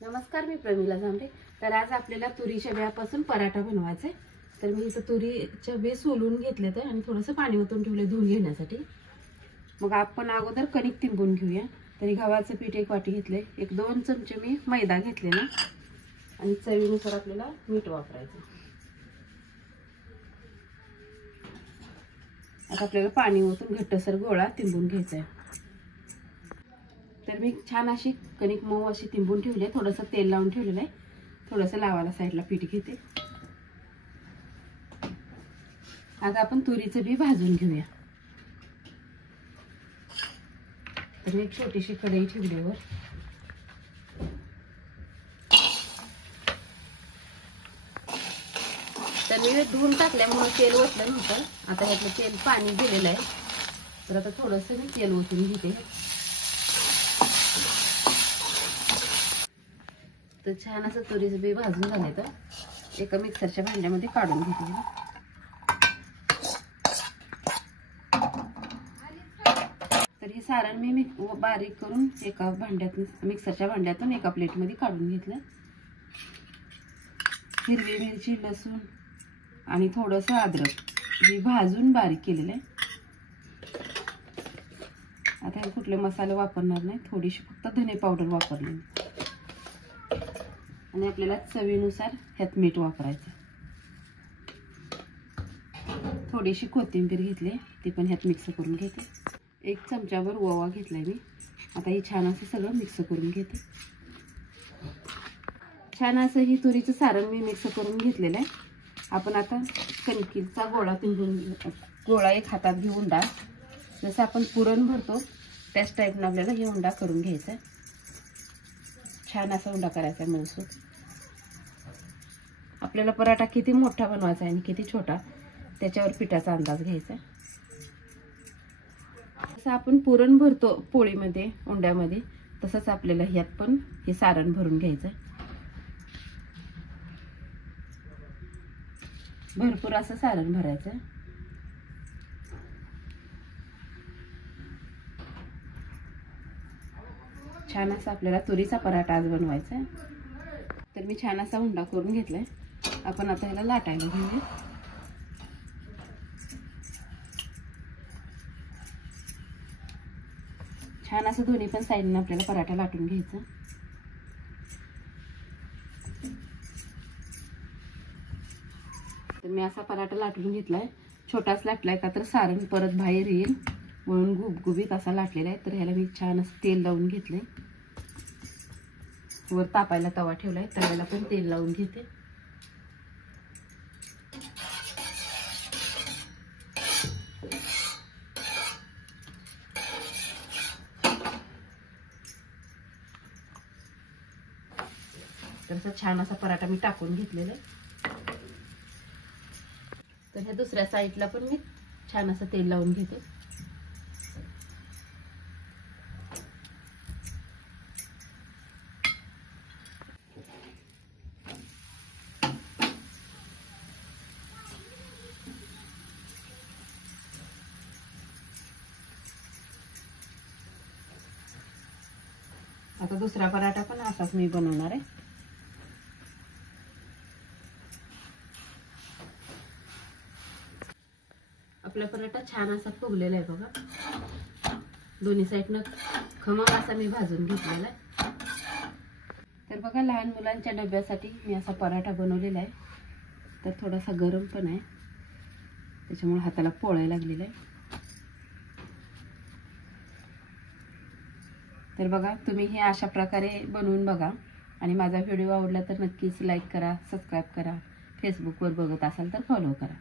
नमस्कार, मी प्रमिला झांबरे। तर आज आपल्याला तुरीच्या बियापासून पराठा बनवायचा आहे। तर मी इथे तुरीच्या बी सोलून घेतले तर आणि थोडंसं पाणी ओतून ठेवले धुवून घेण्यासाठी। मग आपण अगोदर कणिक तिंबून घेऊया। तरी गव्हाचं पीठ 1 वाटी घेतले, 1-2 चमचे मी मैदा घेतलेला आणि चवीनुसार आपल्याला मीठ वापरायचं। आता आपल्याला पाणी ओतून घट्टसर गोळा तिंबून घ्यायचा आहे। तर मी छान अशी कणिक मऊ अशी तिंबून ठेवली आहे। थोडंसं तेल लावून ठेवलेलं आहे। थोडंसं लावायला साईडला पीठ घेते। आता आपण तुरीचं बी भाजून घेऊया। तर मी एक छोटीशी कढई ठेवलीवर तर मी धुवून टाकल्यामुळे तेल ओतलं नव्हतं। आता ह्यातलं तेल पाणी दिलेलं आहे। तर आता थोडंसं मी तेल ओतून घेते। तर छान असं तुरीचं बी भाजून झाले तर एका मिक्सरच्या भांड्यामध्ये काढून घेते। तर हे सारण मी बारीक करून एका भांड्यात मिक्सरच्या भांड्यातून एका प्लेटमध्ये काढून घेतलं। हिरवी मिरची, लसूण आणि थोडंसं अद्रक हे भाजून बारीक केलेलं आहे। आता हे कुठले मसाले वापरणार नाही, थोडीशी फक्त धने पावडर वापरली आणि आपल्याला चवीनुसार ह्यात मीठ वापरायचं। थोडीशी कोथिंबीर घेतली, ती पण ह्यात मिक्स करून घेते। 1 चमचाभर ओवा घेतलाय मी। आता हे छान असं सगळं मिक्स करून घेते। छान असं ही तुरीचं सारण मी मिक्स करून घेतलेलं आहे। आपण आता कणकीचा गोळा तिंबून गोळा एक हातात घेऊन उंडा जसं आपण पुरण भरतो त्याच टाईपनं आपल्याला हे उंडा करून घ्यायचा। छान असा उंडा करायचा मऊसूत। आपल्याला पराठा किती मोठा बनवायचा आणि किती छोटा त्याच्यावर पिठाचा अंदाज घ्यायचा। जसं आपण पुरण भरतो पोळीमध्ये उंड्यामध्ये तसंच आपल्याला ह्यात पण हे सारण भरून घ्यायचं। भरपूर असं सारण भरायचं। छान असा आपल्याला तुरीचा पराठा आज बनवायचा आहे। तर मी छान असा उंडा करून घेतलाय। आपण आता ह्याला लाटायला घेऊया। छान असं दोन्ही पण साईडने आपल्याला पराठा लाटून घ्यायचा। तर मी असा पराठा लाटून घेतलाय। छोटाच लाटलाय का तर सारण परत बाहेर येईल म्हणून गुबगुबीत असा लाटलेला आहे। तर ह्याला मी छान असं तेल लावून घेतलंय। वर तापायला तवा ठेवलाय, तव्याला पण तेल लावून घेते। तर छान असा पराठा मी टाकून घेतलेला आहे। तर ह्या दुसऱ्या साईडला पण मी छान असं तेल लावून घेते। आता दुसरा पराठा पण असाच मी बनवणार आहे। आपला पराठा छान असा फुगलेला आहे बघा। दोन्ही साईडनं खमंग असा मी भाजून घेतलेला आहे। तर बघा लहान मुलांच्या डब्यासाठी मी असा पराठा बनवलेला आहे। तर थोडासा गरम पण आहे त्याच्यामुळे हाताला पोळायला लागलेला आहे। तर बघा तुम्ही हे अशा प्रकारे बनवून बघा आणि माझा व्हिडिओ आवडला तर नक्कीच लाईक करा, सबस्क्राईब करा। फेसबुकवर बघत असाल तर फॉलो करा।